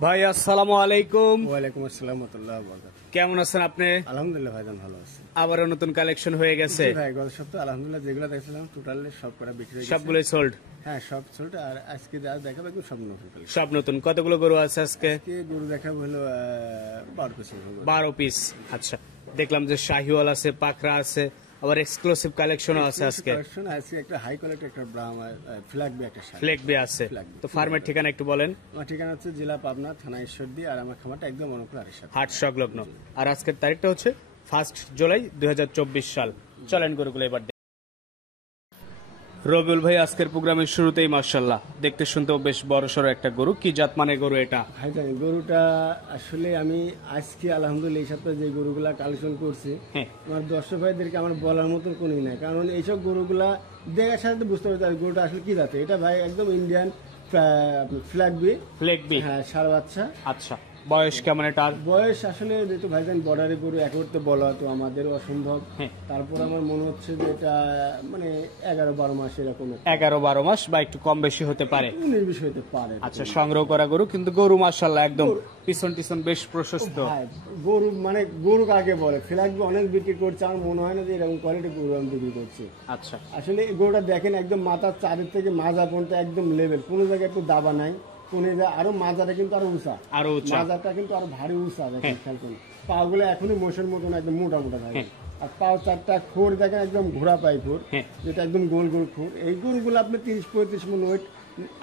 ভাই আসসালামু আলাইকুম। ওয়ালাইকুম আসসালাম ওয়া রাহমাতুল্লাহি ওয়া বারাকাতুহু। কেমন আছেন আপনি? আলহামদুলিল্লাহ ভাইজান ভালো আছি। আবারও নতুন কালেকশন হয়ে গেছে? ভাই গত সপ্তাহে আলহামদুলিল্লাহ যেগুলো দেখছিলাম টোটালি সব কটা বিক্রি হয়ে গেছে। সবগুলোই সোল্ড? হ্যাঁ সব সোল্ড। আর আজকে যা দেখাবো একদম সব নতুন কালেকশন। সব নতুন। কতগুলো গরু আছে আজকে? আজকে গরু দেখাবো হলো 12 পিস। 12 পিস। আচ্ছা, দেখলাম যে শাহিওয়াল আছে, পাকড়া আছে, আবার এক্সক্লুসিভ কালেকশনও আছে আজকে। কালেকশন আজকে একটা হাই কোয়ালিটি একটা ব্রাহ্মা ফ্ল্যাগ বি একটা শাড়ি। ফ্লেক বি আছে। তো ফার্মের ঠিকানা একটু বলেন। আমার ঠিকানা হচ্ছে জেলা পাবনা, থানা ঈশ্বরদী, আর আমার খামারটা একদম অনুকূল আর সাথে হাট সংলগ্ন। আর আজকের তারিখটা হচ্ছে 1 জুলাই 2024 সাল। চলেন গরুগুলো এবার রবিউল ভাই, আজকের প্রোগ্রামের শুরুতেই মাশাআল্লাহ দেখতে শুনতেও বেশ বড়সড় একটা গরু। কি জাত মানে গরু এটা? ভাইজান গরুটা আসলে আমি আজকে আলহামদুলিল্লাহ এই সপ্তাহে যে গরুগুলা কালেকশন করছি আমার দর্শক ভাইদেরকে আমার বলার মতো কোনো নাই, কারণ এইসব গরুগুলা দেখার সাথে বুঝতে পারছে গরুটা আসলে কি জাতে। এটা ভাই একদম ইন্ডিয়ান ফ্ল্যাগ বি। ফ্লেক বি? হ্যাঁ, ষাঁড় বাচ্চা। আচ্ছা, বয়স কেমন এটার? বয়স আসলে যেহেতু ভাইজান বর্ডারে গরু এক করতে বলা তো আমাদের অসম্ভব। তারপর আমার মনে হচ্ছে যে এটা মানে 11-12 মাস এরকম। 11-12 মাস বা একটু কম বেশি হতে পারে, 19-20 হতে পারে। আচ্ছা, সংগ্রহ করা গরু, কিন্তু গরু মাশাআল্লাহ একদম পিছন টিছন বেশ প্রশস্ত। গরু মানে গরু কাকে বলে, ফ্ল্যাগ অনেক বিক্রি করছে, আমার মনে হয় না যে এরকম কোয়ালিটি গরু আমি বিক্রি করছি। আচ্ছা, আসলে গরুটা দেখেন একদম মাথার চারের থেকে মাজা পর্যন্ত একদম লেভেল, কোনো জায়গায় একটু দাবা নাই, কোন জায়গায় আরো মাজাটা কিন্তু আরো উঁচা, মাজাটা কিন্তু আরো ভারী উঁচা। দেখেন খেয়াল করুন, পাগুলো এখনই মোষের মতন একদম মোটা মোটা থাকে। আর পাও চারটা খোর দেখেন একদম ঘোড়া পাই খোর, যেটা একদম গোল গোল খোর। এই গরুগুলো আপনি 30-35 মন ওয়েট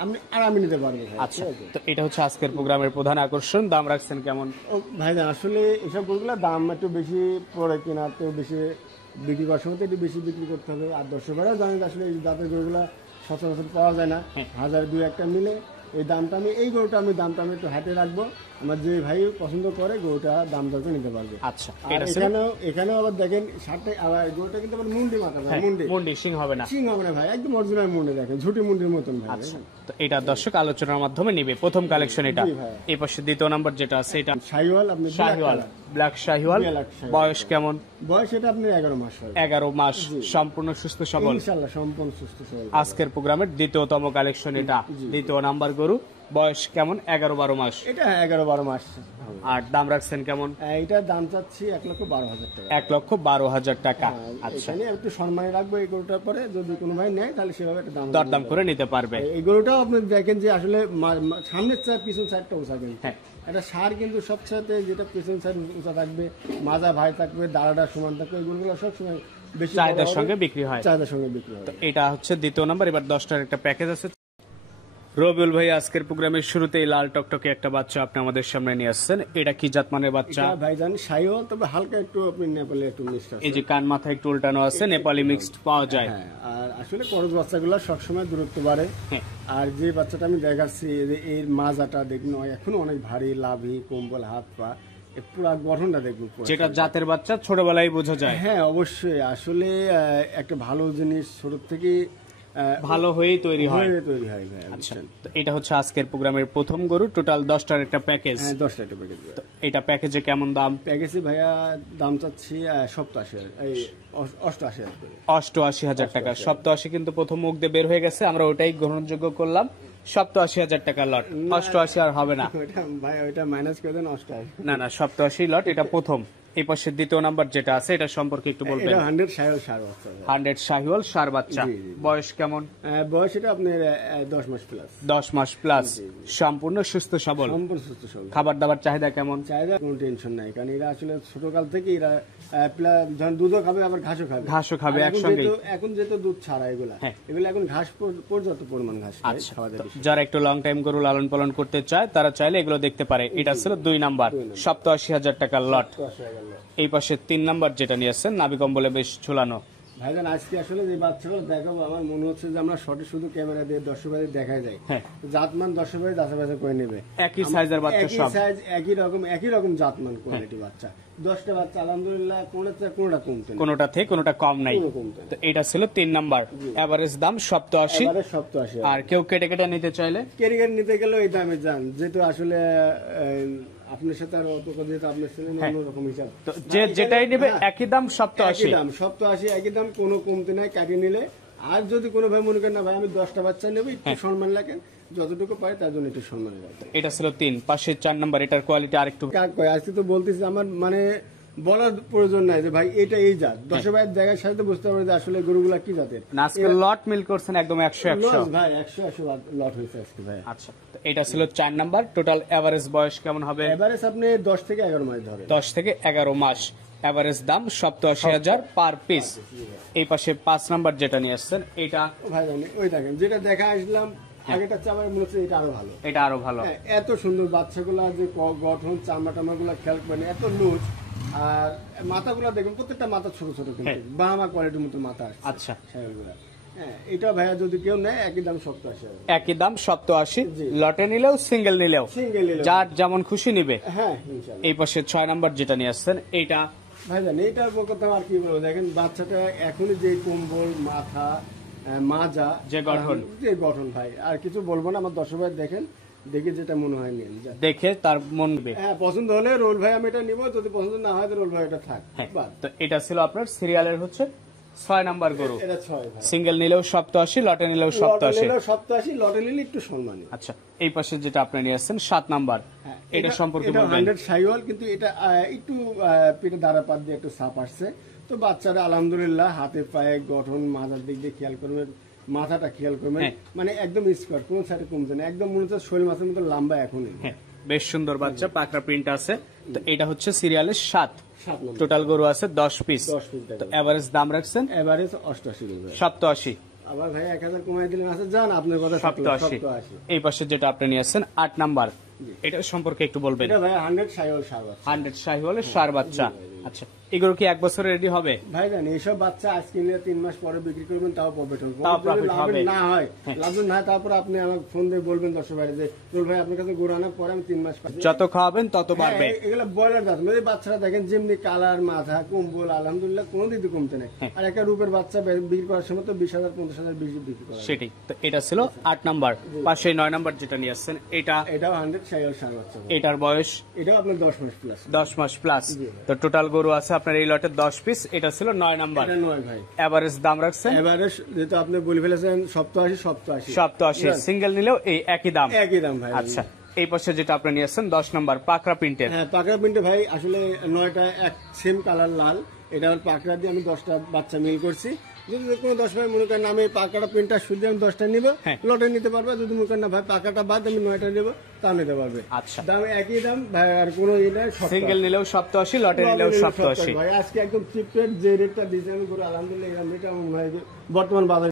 আপনি আরামে নিতে পারবেন। আচ্ছা, তো এটা হচ্ছে আজকের প্রোগ্রামের প্রধান আকর্ষণ। দাম রাখছেন কেমন? ভাইজান আসলে এসব গরুগুলোর দাম একটু বেশি পড়ে, কিনা তো বেশি বিক্রি করার সময় একটু বেশি বিক্রি করতে হবে। আর দর্শকরাও জানেন আসলে এই জাতের গরুগুলো সচরাচর পাওয়া যায় না, 1000-2-1টা মিলে এই দামটা এই গরুটা দামটা আমি একটু হাতে রাখবো। আমার যে ভাই পছন্দ করে গরুটা দাম দর নিতে পারবে। আচ্ছা, এখানেও আবার দেখেন ষাটটা আবার গরুটা কিন্তু আবার মুন্ডি মাথা, মুন্ডি সিং হবে না, সিং হবে না ভাই, একদম অরিজিনাল মুন্ডি, দেখেন ঝুটি মুন্ডির মতন ভাই। আচ্ছা, তো এটা দর্শক আলোচনার মাধ্যমে নিবে। প্রথম কালেকশন এটা। এই পাশে দ্বিতীয় নাম্বার যেটা আছে এটা শাহিওয়াল, আপনি শাহিওয়াল, ব্ল্যাক শাহিওয়াল। বয়স কেমন? বয়স এটা আপনি 11 মাস। 11 মাস। সম্পূর্ণ সুস্থ সবল ইনশাআল্লাহ, সম্পূর্ণ সুস্থ সবল। আজকের প্রোগ্রামের দ্বিতীয়তম কালেকশন এটা, দ্বিতীয় নাম্বার গরু। বয়স কেমন? 11-12 মাস। এটা 11-12 মাস। আর দাম রাখছেন কেমন? এটার দাম চাচ্ছি 1,12,000 টাকা। 1,12,000 টাকা। আচ্ছা, এখানে একটু সম্মানে রাখবো এই গরুটার পরে, যদি কোনো ভাই নেয় তাহলে সেভাবে একটা দরদাম করে নিতে পারবে। এই গরুটাও আপনি দেখেন যে আসলে সামনের চার পিছন সাইডটা উঁচা, কিন্তু এটা সার কিন্তু সবসাথে যেটা পিছন সাইড উঁচা থাকবে, মাজা ভাই থাকবে, দাঁড়াটা সমান থাকবে, এই গরুগুলো সবসময় বেশি চাহিদার সঙ্গে বিক্রি হয়। চাহিদার সঙ্গে বিক্রি হয়। তো এটা হচ্ছে দ্বিতীয় নাম্বার। এবার 10টার একটা প্যাকেজ আছে। রবিউল ভাই, আজকের প্রোগ্রামের শুরুতেই লাল টকটকে একটা বাচ্চা আপনি আমাদের সামনে নিয়ে আসছেন। এটা কি জাত মানের বাচ্চা? ভাইজান শাহিওয়াল, তবে হালকা একটু আপনি নেপালি একটু মিক্সড আছে। এই যে কান মাথা একটু উল্টানো আছে, নেপালি মিক্সড পাওয়া যায়। আর আসলে করজ বাচ্চাগুলো সবসময় দূরত্ব বাড়ে। আর যে বাচ্চাটা আমি দেখাচ্ছি এর মাজাটা দেখুন এখনো অনেক ভারী, লাভি, কম্বল, হাত পা, পুরা গঠনটা দেখুন, যেটা জাতের বাচ্চা ছোটবেলায় বোঝা যায়। হ্যাঁ অবশ্যই, আসলে একটা ভালো জিনিস ছোট থেকে ভালো হয়েই তৈরি হয়। আচ্ছা, তো এটা হচ্ছে আজকের প্রোগ্রামের প্রথম গরু। টোটাল 10টার একটা প্যাকেজ। 10টা একটা প্যাকেজ। এটা প্যাকেজে কেমন দাম? প্যাকেজে ভাইয়া দাম চাচ্ছি 88,000 টাকা। 87 কিন্তু প্রথম মুখ দিয়ে বের হয়ে গেছে, আমরা ওটাই গ্রহণযোগ্য করলাম। 87,000 টাকা লট, 88 আর হবে না ভাই, ওইটা মাইনাস করে দেন। 88 না, 87 লট। এটা প্রথম। এই পাশে দ্বিতীয় নাম্বার যেটা আছে এটা সম্পর্কে একটু বলবেন। 100 শাহিওয়াল ষাঁড় বাচ্চা। 100 শাহিওয়াল ষাঁড় বাচ্চা। বয়স কেমন? বয়স এটা আপনার 10 মাস প্লাস। 10 মাস প্লাস। সম্পূর্ণ সুস্থ সবল। সম্পূর্ণ সুস্থ সবল। খাবার দাবার চাহিদা কেমন? চাহিদা কোনো টেনশন নাই, কারণ এরা আসলে ছোটকাল থেকে এরা যখন দুধও খাবে আবার ঘাসও খাবে একসঙ্গে। এখন যেহেতু দুধ ছাড়া এগুলো এখন ঘাস, পর্যাপ্ত পরিমাণ ঘাস খাওয়া যায়। যারা একটু লং টাইম গরু লালন পালন করতে চায় তারা চাইলে এগুলো দেখতে পারে। এটা ছিল 2 নাম্বার, 87,000 টাকার লট। এই পাশে 3 নাম্বার যেটা নিয়ে আসছেন, নাভি কম্বলে বেশ ঝুলানো। ভাইজান আজকে আসলে যে বাচ্চাগুলো দেখাবো, আমার মনে হচ্ছে যে আমরা শর্টে শুধু ক্যামেরা দিয়ে দর্শকদের দেখাই যায়, জাতমান দর্শকদের যাচাই করে নেবে। একই সাইজের বাচ্চা, সব সাইজ, একই রকম জাতমান কোয়ালিটি বাচ্চা। 10টা বাচ্চা আলহামদুলিল্লাহ, কোনোটা কমতে, কোনোটা থেকে কোনোটা কম নাই। তো এটা ছিল 3 নাম্বার। এভারেজ দাম 87। আর কেউ কেটে কেটে নিতে চাইলে কেটে নিতে গেলে এই দামে যান, যেহেতু আসলে আপনার সাথে আর অত কথা, যেহেতু আপনার সাথে অন্যরকম হিসাব, যে যেটাই নেবে একই দাম 87। একই দাম 87, একই দাম, কোনো কমতে নাই। কাটিয়ে নিলে আর যদি কোনো ভাই মনে করেন না ভাই আমি 10টা বাচ্চা নেবো, একটু সম্মান লাগে, যতটুকু পাই তার জন্য একটু সম্মান লাগে। এটা ছিল 3, পাশে 4 নাম্বার, এটার কোয়ালিটি আরেকটু কাক কয় আজকে তো বলতেছি, আমার মানে বলার প্রয়োজন নাই যে ভাই এটা এই জাত। 10 ভাইয়ের জায়গার সাথে বুঝতে পারবে যে আসলে গরুগুলা কি জাতের। আজকে লট মিল করছেন একদম 100 ভাই 100 লট হয়েছে আজকে ভাই। আচ্ছা, তো এটা ছিল 4 নাম্বার। টোটাল এভারেজ বয়স কেমন হবে? এভারেজ আপনি 10 থেকে 11 মাস ধরে। 10 থেকে 11 মাস। এভারেজ দাম 87,000 পার পিস। এই পাশে 5 নাম্বার যেটা নিয়ে আসছেন এটা ভাই জানি ওই দেখেন যেটা দেখা আসলাম আগেটা চামার মনে হচ্ছে এটা আরো ভালো। এটা আরো ভালো। এত সুন্দর বাচ্চাগুলা যে গঠন, চামড়া টামড়াগুলা খেয়াল করেন, এত লুজ। আর মাথাগুলা দেখুন প্রত্যেকটা মাথা ছোট ছোট, কিন্তু বাহামা কোয়ালিটির মতো মাথা আসছে। আচ্ছা, ছাগলগুলা এটা ভাইয়া যদি কেউ নেয় একই দাম 87,000। একই দাম 87। লটে নিলেও সিঙ্গেল নিলেও সিঙ্গেল নিলেও যার যেমন খুশি নিবে। হ্যাঁ ইনশাআল্লাহ। এই পাশে 6 নাম্বার যেটা নিয়ে আসছেন এটা ভাইজান এইটার কথা আর কি বলবো, দেখেন বাচ্চাটা এখনই যে কম্বল, মাথা, মাজা, যে গঠন ভাই আর কিছু বলবো না। আমার 10 ভাই দেখেন, দেখে যেটা মনে হয় নিন, দেখে তার মন বে। হ্যাঁ পছন্দ হলে রোল ভাই আমি এটা নিবো, যদি পছন্দ না হয় তো রোল ভাই এটা থাক। তো এটা ছিল আপনার সিরিয়ালের হচ্ছে 6 নাম্বার গরু। এটা 6 ভাই। সিঙ্গেল নিলেও 87, লটে নিলেও 87। লটে নিলে একটু সম্মানী। আচ্ছা, এই পাশে যেটা আপনি নিয়ে আসছেন 7 নাম্বার, এটা সম্পর্কে বলবেন। 100 সাইওয়াল, কিন্তু এটা একটু পেটে দাঁড়া পাত দিয়ে একটু সাপ আসছে। তো বাচ্চারা আলহামদুলিল্লাহ হাতে পায়ে গঠন, মাথার দিক দিয়ে খেয়াল করবেন, মাথাটা খেয়াল করবেন, মানে একদম স্কোয়ার, কোন সাইডে কমছে না, একদম মনে হচ্ছে শৈল মাছের মতো লম্বা এখনই। বেশ সুন্দর বাচ্চা, পাকড়া প্রিন্ট আছে। তো এটা হচ্ছে সিরিয়ালের 7। টোটাল গরু আছে 10 পিস। তো এভারেজ দাম রাখছেন? এভারেজ 88। 87। আবার ভাই 1000 কমাই দিলেন, আছে জান আপনার কথা 87। এই পাশে যেটা আপনি নিয়ে আসছেন 8 নাম্বার, এটা সম্পর্কে একটু বলবেন। এটা ভাই 100 সাইওয়াল সার বাচ্চা। 100 শাহিওয়ালের সার বাচ্চা। আচ্ছা, এগুলো কি 1 বছরে রেডি হবে? ভাই জান এইসব বাচ্চা আজকে নিয়ে 3 মাস পরে বিক্রি করবেন, তাও প্রফিট হবে। তাও প্রফিট হবে না হয় লাভ না হয়, তারপর আপনি আমাকে ফোন দিয়ে বলবেন 10 ভাই যে রোল ভাই আপনার কাছে গরু আনার পরে আমি 3 মাস পরে যত খাওয়াবেন তত বাড়বে। এগুলো ব্রয়লার জাত, মানে বাচ্চারা দেখেন যেমনি কালার, মাথা, কম্বল আলহামদুলিল্লাহ কোনো দিকে কমতে নেই। আর একটা রূপের বাচ্চা বিক্রি করার সময় তো 20,000 50,000 বেশি বিক্রি করা। সেটাই তো। এটা ছিল 8 নাম্বার। পাশে 9 নাম্বার যেটা নিয়ে আসছেন এটাও 100 সাইওয়াল সার বাচ্চা। এটার বয়স এটাও আপনার 10 মাস প্লাস। 10 মাস প্লাস। তো টোটাল গরু আছে আপনার এই লটে 10 পিস। এটা ছিল 9 নাম্বার। এটা 9 ভাই। এভারেজ দাম রাখছেন? এভারেজ যেটা আপনি বলে ফেলেছেন 87। 87। সিঙ্গেল নিলেও এই একই দাম। একই দাম ভাই। আচ্ছা, এই পাশে যেটা আপনি নিয়ে আসছেন 10 নাম্বার পাকড়া প্রিন্টের। হ্যাঁ পাকড়া প্রিন্টে ভাই, আসলে 9টা এক সেম কালার লাল। এটা পাকড়া দিয়ে আমি 10টা বাচ্চা মিল করছি। যদি কোনো 10 ভাই মনে করেন আমি পাকড়া প্রিন্টটা শুধু আমি 10টা নিব, লটে নিতে পারবে। যদি মনে করেন না ভাই পাকড়াটা বাদ আমি 9টা নিব, তাও নিতে পারবে। আচ্ছা, দাম একই দাম ভাই, আর কোনো এটা সিঙ্গেল নিলেও 87, লটে নিলেও 87। ভাই আজকে একদম চিপ রেট, যে রেটটা দিয়েছি আমি করে আলহামদুলিল্লাহ এই রেটটা বর্তমান বাজারে